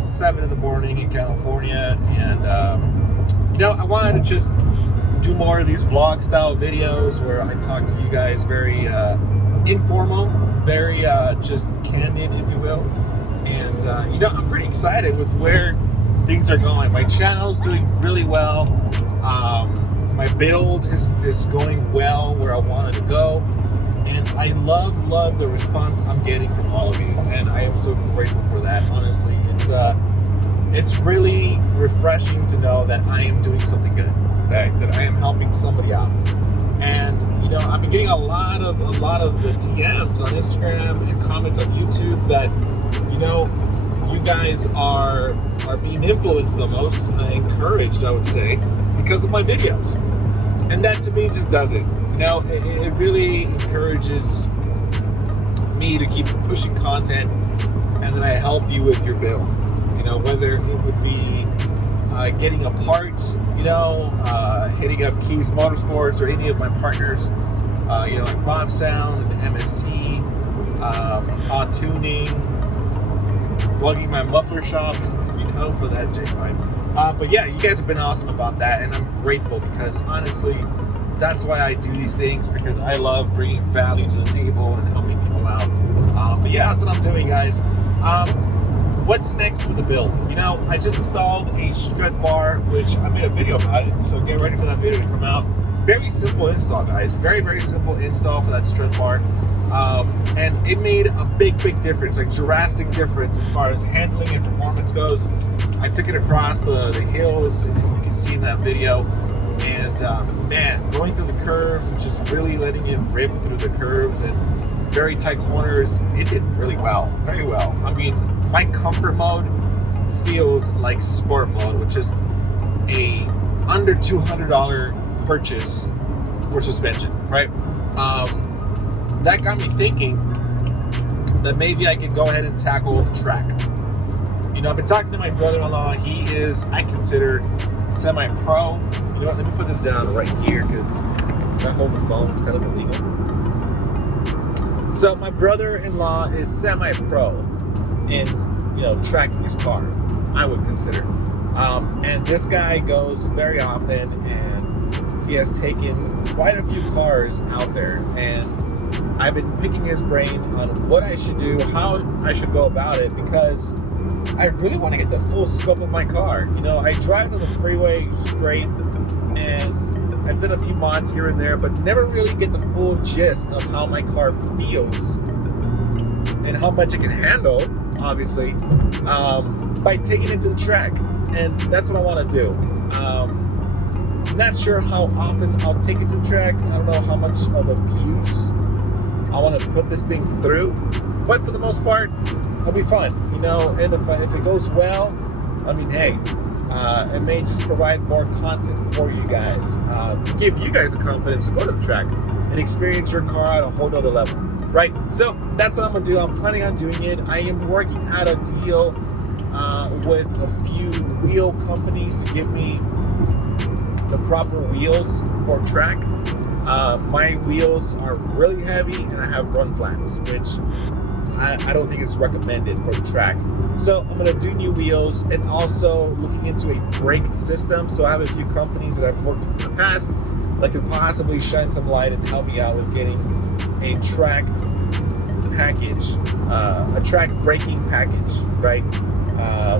like 7 in the morning in California, and I wanted to just do more of these vlog style videos where I talk to you guys very informal, very just candid, if you will. And I'm pretty excited with where things are going. My channel's doing really well. My build is going well where I wanted to go, and I love the response I'm getting from all of you, and I am so grateful for that. Honestly, it's really refreshing to know that I am doing something good, that I am helping somebody out. And I've been getting a lot of the DMs on Instagram and comments on YouTube that you guys are being influenced the most, encouraged, I would say, because of my videos. And that to me just does it. It really encourages me to keep pushing content, and then I help you with your build. Whether it would be getting a part, hitting up Kies Motorsports or any of my partners, like Bob Sound and MST, on tuning, plugging my muffler shop, for that J-pipe. But yeah, you guys have been awesome about that, and I'm grateful because honestly, that's why I do these things, because I love bringing value to the table and helping people out. But yeah, that's what I'm doing, guys. What's next for the build? I just installed a strut bar, which I made a video about it, so get ready for that video to come out. Very simple install, guys. Very, very simple install for that strut bar. And it made a big difference, like drastic difference as far as handling and performance goes. I took it across the hills, you can see in that video. And man, going through the curves and just really letting it rip through the curves and very tight corners, it did really well, very well. I mean, my comfort mode feels like sport mode, with just a under $200 purchase for suspension, right? That got me thinking that maybe I could go ahead and tackle the track. I've been talking to my brother-in-law. He is, I consider, semi-pro. Let me put this down right here because if I hold the phone, it's kind of illegal. So my brother-in-law is semi-pro in, tracking his car, I would consider. And this guy goes very often, and he has taken quite a few cars out there, and I've been picking his brain on what I should do, how I should go about it, because I really want to get the full scope of my car. I drive on the freeway straight, and I've done a few mods here and there, but never really get the full gist of how my car feels and how much it can handle, obviously, by taking it to the track. And that's what I want to do. I'm not sure how often I'll take it to the track. I don't know how much of abuse I want to put this thing through, but for the most part, it'll be fun, and if it goes well, I mean, hey, it may just provide more content for you guys, to give you guys the confidence to go to the track and experience your car at a whole nother level, right? So that's what I'm gonna do. I'm planning on doing it. I am working out a deal with a few wheel companies to give me the proper wheels for track. My wheels are really heavy, and I have run flats, which I don't think it's recommended for the track. So I'm going to do new wheels, and also looking into a brake system. So I have a few companies that I've worked with in the past that could possibly shine some light and help me out with getting a track package, a track braking package, right?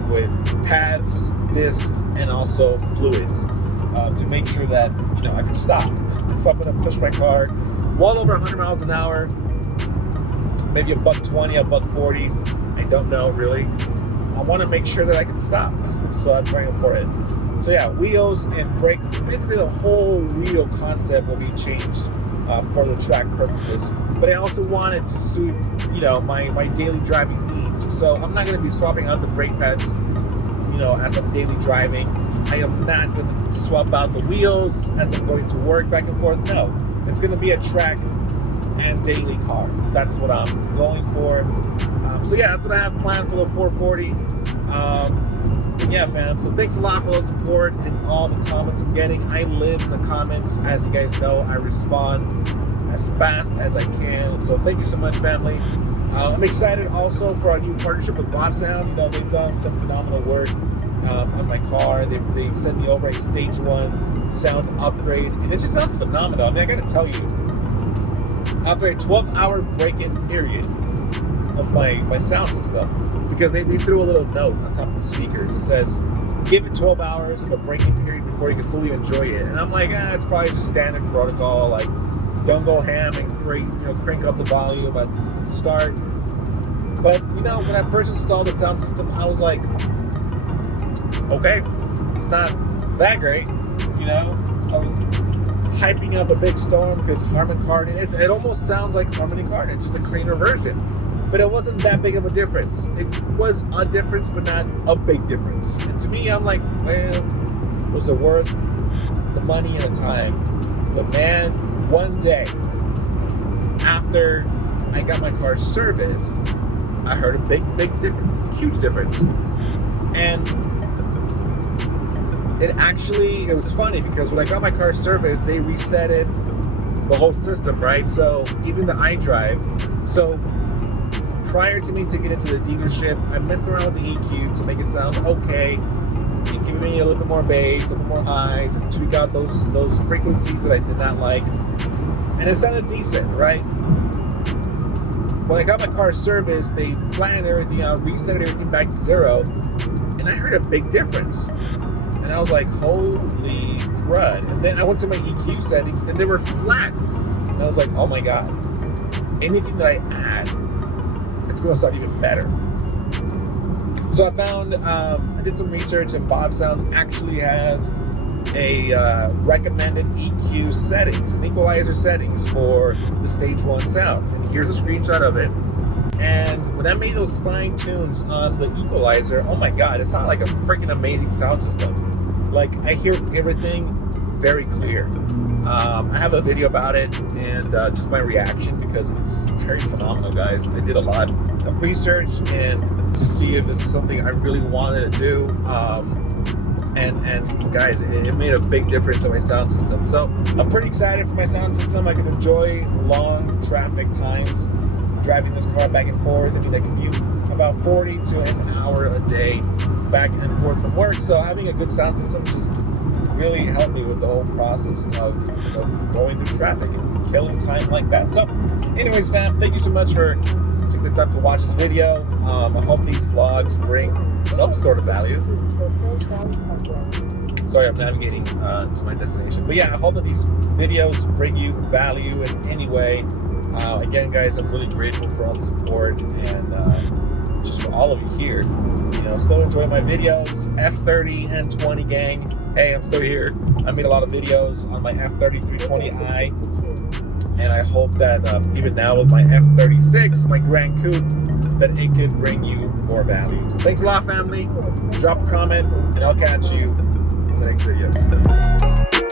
With pads, discs, and also fluids, to make sure that I can stop. If I'm going to push my car well over 100 miles an hour, maybe $120, $140, I don't know really. I want to make sure that I can stop, so that's very important. So yeah, wheels and brakes, basically the whole wheel concept will be changed for the track purposes. But I also want it to suit, my daily driving needs. So I'm not going to be swapping out the brake pads, as I'm daily driving. I am not going to swap out the wheels as I'm going to work back and forth. No, it's going to be a track and daily car. That's what I'm going for. So yeah, that's what I have planned for the 440. Yeah, fam. So thanks a lot for the support and all the comments I'm getting. I live in the comments. As you guys know, I respond as fast as I can. So thank you so much, family. I'm excited also for our new partnership with Bob Sound. You know, they've done some phenomenal work on my car. They sent me over a stage 1 sound upgrade, and it just sounds phenomenal. I mean, I gotta tell you, after a 12-hour break-in period of my sound system, because they threw a little note on top of the speakers. It says, give it 12 hours of a break-in period before you can fully enjoy it. And I'm like, it's probably just standard protocol. Like, don't go ham and crank up the volume at the start. But, you know, when I first installed the sound system, I was like, okay, it's not that great. You know, I was hyping up a big storm because Harman Kardon, it almost sounds like Harmony Kardon, just a cleaner version. But it wasn't that big of a difference. It was a difference, but not a big difference. And to me, I'm like, well, was it worth the money and the time? But man, one day after I got my car serviced, I heard a big difference, huge difference. And it was funny because when I got my car serviced, they resetted the whole system, right? So even the iDrive. So prior to me taking it to the dealership, I messed around with the EQ to make it sound okay, and giving me a little bit more bass, a little bit more highs, and tweak out those frequencies that I did not like. And it sounded decent, right? When I got my car serviced, they flattened everything out, reset everything back to 0, and I heard a big difference. And I was like, holy crud. And then I went to my EQ settings, and they were flat. And I was like, oh my God. Anything that I add, it's going to sound even better. So I found, I did some research, and Bob Sound actually has a recommended EQ settings, an equalizer settings for the stage 1 sound. And here's a screenshot of it. And when I made those fine tunes on the equalizer, oh my God, it sounded like a freaking amazing sound system. Like, I hear everything very clear. I have a video about it and just my reaction, because it's very phenomenal, guys. I did a lot of research and to see if this is something I really wanted to do. And guys, it made a big difference in my sound system. So I'm pretty excited for my sound system. I can enjoy long traffic times driving this car back and forth. I mean, I commute about 40 to an hour a day back and forth from work. So having a good sound system just really helped me with the whole process of going through traffic and killing time like that. So anyways, fam, thank you so much for taking the time to watch this video. I hope these vlogs bring some sort of value. Sorry, I'm navigating to my destination. But yeah, I hope that these videos bring you value in any way. Again, guys, I'm really grateful for all the support and just for all of you here. You know, still enjoy my videos. F30 and 20 gang. Hey, I'm still here. I made a lot of videos on my F3320i, and I hope that even now with my F36, my Gran Coupe, that it could bring you more value. So thanks a lot, family. Drop a comment, and I'll catch you in the next video.